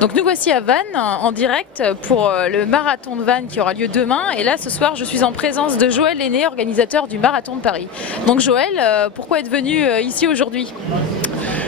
Donc nous voici à Vannes en direct pour le marathon de Vannes qui aura lieu demain. Et là ce soir je suis en présence de Joël Lenné, organisateur du marathon de Paris. Donc Joël, pourquoi être venu ici aujourd'hui ?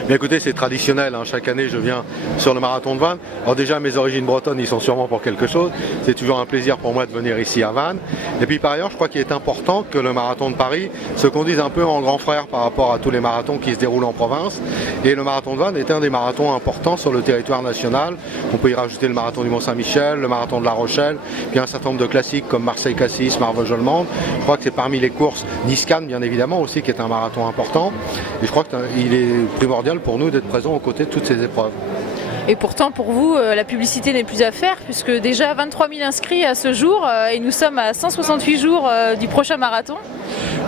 Bien écoutez, c'est traditionnel, hein. Chaque année je viens sur le marathon de Vannes. Alors déjà mes origines bretonnes, ils sont sûrement pour quelque chose. C'est toujours un plaisir pour moi de venir ici à Vannes. Et puis par ailleurs, je crois qu'il est important que le marathon de Paris se conduise un peu en grand frère par rapport à tous les marathons qui se déroulent en province. Et le marathon de Vannes est un des marathons importants sur le territoire national. On peut y rajouter le marathon du Mont-Saint-Michel, le marathon de La Rochelle, puis un certain nombre de classiques comme Marseille-Cassis, Marvejols-Mende. Je crois que c'est parmi les courses Nice-Cannes, bien évidemment aussi, qui est un marathon important. Et je crois qu'il est primordial pour nous d'être présents aux côtés de toutes ces épreuves. Et pourtant, pour vous, la publicité n'est plus à faire, puisque déjà 23 000 inscrits à ce jour, et nous sommes à 168 jours du prochain marathon.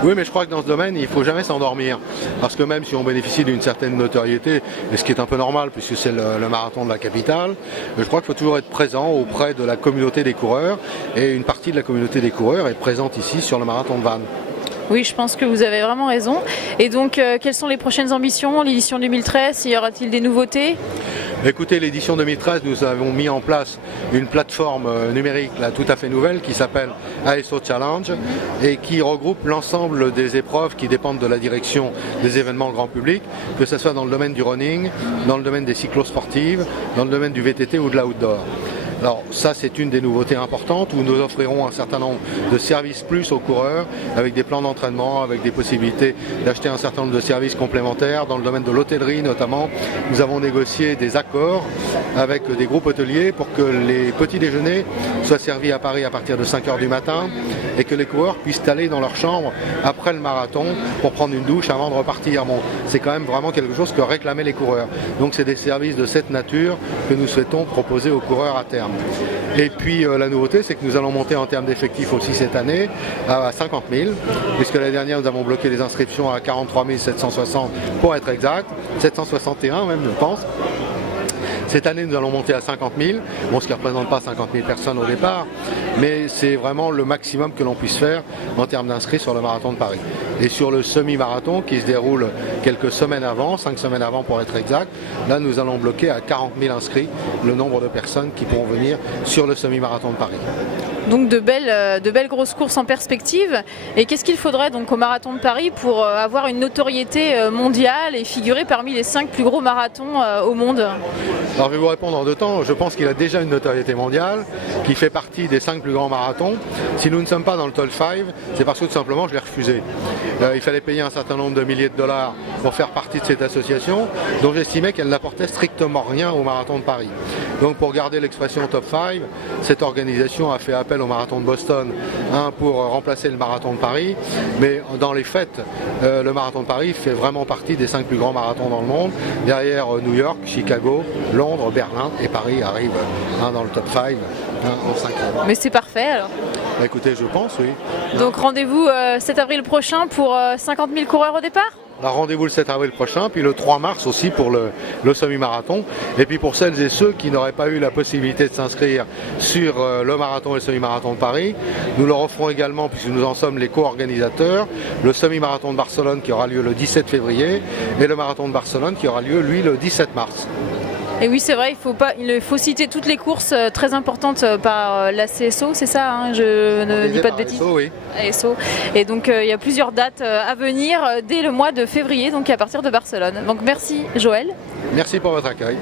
Oui, mais je crois que dans ce domaine, il ne faut jamais s'endormir. Parce que même si on bénéficie d'une certaine notoriété, et ce qui est un peu normal, puisque c'est le marathon de la capitale, je crois qu'il faut toujours être présent auprès de la communauté des coureurs. Et une partie de la communauté des coureurs est présente ici sur le marathon de Vannes. Oui, je pense que vous avez vraiment raison. Et donc, quelles sont les prochaines ambitions? L'édition 2013, y aura-t-il des nouveautés? Écoutez, l'édition 2013, nous avons mis en place une plateforme numérique là, tout à fait nouvelle qui s'appelle ASO Challenge et qui regroupe l'ensemble des épreuves qui dépendent de la direction des événements grand public, que ce soit dans le domaine du running, dans le domaine des cyclosportives, dans le domaine du VTT ou de l'outdoor. Alors ça c'est une des nouveautés importantes où nous offrirons un certain nombre de services plus aux coureurs avec des plans d'entraînement, avec des possibilités d'acheter un certain nombre de services complémentaires. Dans le domaine de l'hôtellerie notamment, nous avons négocié des accords avec des groupes hôteliers pour que les petits déjeuners soient servis à Paris à partir de 5 h du matin et que les coureurs puissent aller dans leur chambre après le marathon pour prendre une douche avant de repartir. Bon, c'est quand même vraiment quelque chose que réclamaient les coureurs. Donc c'est des services de cette nature que nous souhaitons proposer aux coureurs à terme. Et puis la nouveauté, c'est que nous allons monter en termes d'effectifs aussi cette année à 50 000, puisque l'année dernière nous avons bloqué les inscriptions à 43 760 pour être exact, 761 même je pense. Cette année, nous allons monter à 50 000, bon, ce qui ne représente pas 50 000 personnes au départ, mais c'est vraiment le maximum que l'on puisse faire en termes d'inscrits sur le marathon de Paris. Et sur le semi-marathon qui se déroule quelques semaines avant, 5 semaines avant pour être exact, là nous allons bloquer à 40 000 inscrits le nombre de personnes qui pourront venir sur le semi-marathon de Paris. Donc de belles grosses courses en perspective. Et qu'est-ce qu'il faudrait donc au marathon de Paris pour avoir une notoriété mondiale et figurer parmi les 5 plus gros marathons au monde? Alors je vais vous répondre en deux temps. Je pense qu'il a déjà une notoriété mondiale, qui fait partie des 5 plus grands marathons. Si nous ne sommes pas dans le top 5, c'est parce que tout simplement je l'ai refusé. Il fallait payer un certain nombre de milliers de dollars pour faire partie de cette association, dont j'estimais qu'elle n'apportait strictement rien au marathon de Paris. Donc pour garder l'expression top 5, cette organisation a fait appel au marathon de Boston pour remplacer le marathon de Paris. Mais dans les faits, le marathon de Paris fait vraiment partie des 5 plus grands marathons dans le monde. Derrière New York, Chicago, Londres, Berlin et Paris arrivent dans le top 5 en 5 ans. Mais c'est parfait alors. Écoutez, je pense, oui. Donc rendez-vous 7 avril prochain pour 50 000 coureurs au départ? Alors rendez-vous le 7 avril prochain, puis le 3 mars aussi pour le semi-marathon. Et puis pour celles et ceux qui n'auraient pas eu la possibilité de s'inscrire sur le marathon et le semi-marathon de Paris, nous leur offrons également, puisque nous en sommes les co-organisateurs, le semi-marathon de Barcelone qui aura lieu le 17 février et le marathon de Barcelone qui aura lieu, lui, le 17 mars. Et oui, c'est vrai, il faut citer toutes les courses très importantes par la CSO, c'est ça, hein, je ne dis pas de bêtises. ASO, oui. ASO. Et donc il y a plusieurs dates à venir dès le mois de février, donc à partir de Barcelone. Donc merci Joël. Merci pour votre accueil.